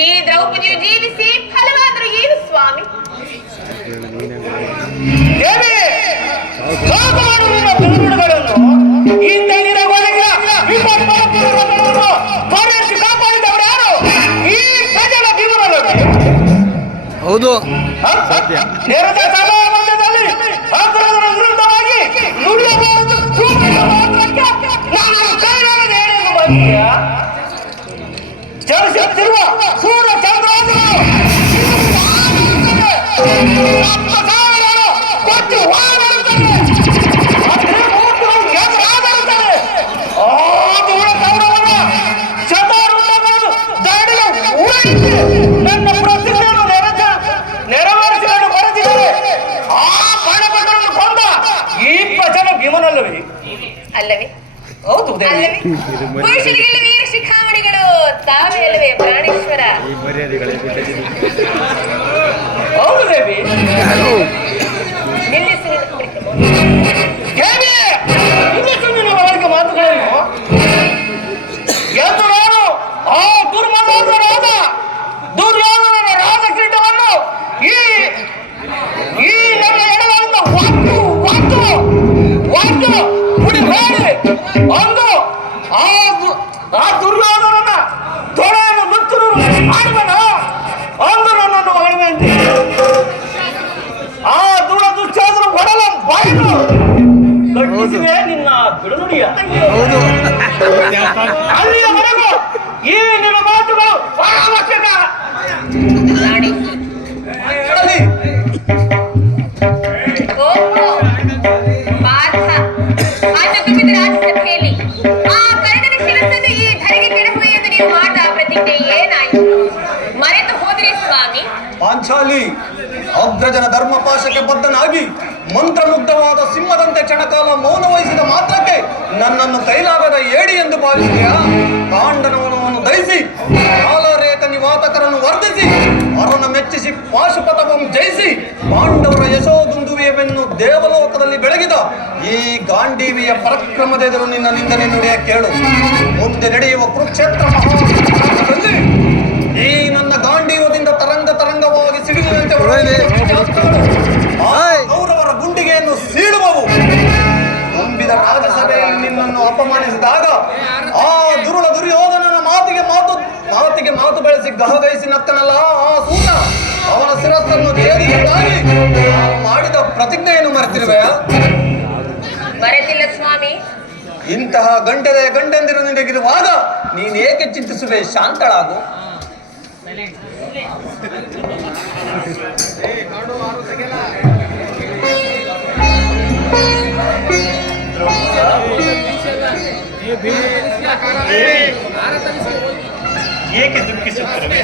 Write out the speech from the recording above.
ಈ ದ್ರೌಪದಿಯು ಜೀವಿಸಿ ಫಲವಾದರೂ ಏನು ಸ್ವಾಮಿ? ಹೌದು ಚಲಿಸುತ್ತಿರುವ ಸೂರ್ಯ ಚಂದ್ರಾದಿಗಳು ನನ್ನ ಪ್ರತಿಜ್ಞೆಯನ್ನು ನೆರವೇರಿಸಿಕೊಂಡು ಬರೆದಿದ್ದಾರೆ. ಆ ಬಡಬಡನ್ನು ಕೊಂದ ಈ ಜನ ಭೀಮನಲ್ಲವೇ? ಅಲ್ಲವೇ? ಹೌದು ಪುರುಷರಿಗೆಲ್ಲ ವೀರ ಶಿಖಾಮಣಿಗಳು ತಾವೇ ಅಲ್ಲವೇ ಪ್ರಾಣೇಶ್ವರ? ಹೌದು ದೇವಿ. ನಿಲ್ಲಿಸಿ ಅವರಿಗೆ ಮಾತುಗಳನ್ನು ಎಂದು ನಾನು ಆ ದುರ್ಮನೋದರಾದ ದುರ್ಯೋಧನನ ರಾಜಕ್ರೀಟವನ್ನು ಈ ನನ್ನ ಎಡಗಳಿಂದ ಒಟ್ಟು ಪುಡಿಬೇಡಿ ಅಂದು ಆ ದುರ್ಯೋಧನನ ತೊಳೆಯನ್ನು ನುಚ್ಚು ಮಾಡುವನ ಅಂದು ನನ್ನನ್ನು ಹೊರಮೆಂದಿ ಆ ದುಡ ದುಶ್ಚೋಧನ ಹೊಡಲ ಬಾಯಿನು ಕಟ್ಟಿಸಿದೆ ನಿನ್ನ ಬಿಡುನುಡಿಯ. ಅಲ್ಲಿಯವರೆಗೂ ಈ ನಿನ್ನ ಮಾತುಗಳು ಅವಶ್ಯಕ. ರಾಜ್ಯಸಭೆಯಲ್ಲಿ ಆ ಕರಡನ ಶಿರಸ್ಸನ್ನು ಈ ಧರೆಗೆ ಕೆಡಹುವೆ ಎಂದು ನೀವು ಮಾಡಿದ ಪ್ರತಿಜ್ಞೆ ಏನಾಯಿತು? ಮರೆತು ಹೋದಿರಿ ಸ್ವಾಮಿ? ಪಾಂಚಾಲಿ, ಅಗ್ರಜನ ಧರ್ಮಪಾಶಕ್ಕೆ ಬದ್ಧನಾಗಿ ಮಂತ್ರಮುಗ್ಧವಾದ ಸಿಂಹದಂತೆ ಕ್ಷಣಕಾಲ ಮೌನ ವಹಿಸಿದ ಮಾತ್ರಕ್ಕೆ ನನ್ನನ್ನು ಕೈಲಾಗದ ಏಡಿ ಎಂದು ಭಾವಿಸಿದೆಯಾ? ಕಾಂಡನವನವನ್ನು ಧರಿಸಿ ಕಾಲರೇಖ ನಿವಾತಕರನ್ನು ವರ್ಧಿಸಿ ಅರನ ಮೆಚ್ಚಿಸಿ ಪಾಶುಪಥವನ್ನು ಜಯಿಸಿ ಪಾಂಡವರ ಯಶೋದುಂದುವಿಯವೆನ್ನು ದೇವಲೋಕದಲ್ಲಿ ಬೆಳಗಿದ ಈ ಗಾಂಡೀವಿಯ ಪರಾಕ್ರಮದೆದುರು ನಿನ್ನ ನಿಂದನೆ ನುಡಿಯ ಕೇಳು. ಮುಂದೆ ನಡೆಯುವ ಕುರುಕ್ಷೇತ್ರ ಮಹಾದಲ್ಲಿ ಈ ನನ್ನ ಗಾಂಡೀವದಿಂದ ತರಂಗವಾಗಿ ಸಿಡಿದಂತೆ ಕೌರವರ ಗುಂಡಿಗೆಯನ್ನು ಸೀಳುವವು. ತುಂಬಿದ ರಾಜಸಭೆಯಲ್ಲಿ ನಿನ್ನನ್ನು ಅಪಮಾನಿಸಿದಾಗ ಆ ದುರುಳ ದುರ್ಯೋಧನನ ಮಾತಿಗೆ ಮಾತು ಬೆಳೆಸಿ ಗಹಗೈಸಿ ನತ್ತನಲ್ಲ ಆ ಸೂತ, ಅವನ ಶಿರಸ್ಸನ್ನು ಛೇದಿಸಿದ್ದಾಗಿ ಮಾಡಿದ ಪ್ರತಿಜ್ಞೆಯನ್ನು ಮರೆತಿರುವೆಯಾ? ಮರೆತಿಲ್ಲ ಸ್ವಾಮಿ. ಇಂತಹ ಗಂಡರೇ ಗಂಡಂದಿರು ನಿನಗಿರುವಾಗ ನೀನೇಕೆ ಚಿಂತಿಸುವೆ? ಶಾಂತಳಾಗು. ಏಕೆ ದುಃಖಿಸುತ್ತಿರುವೆ?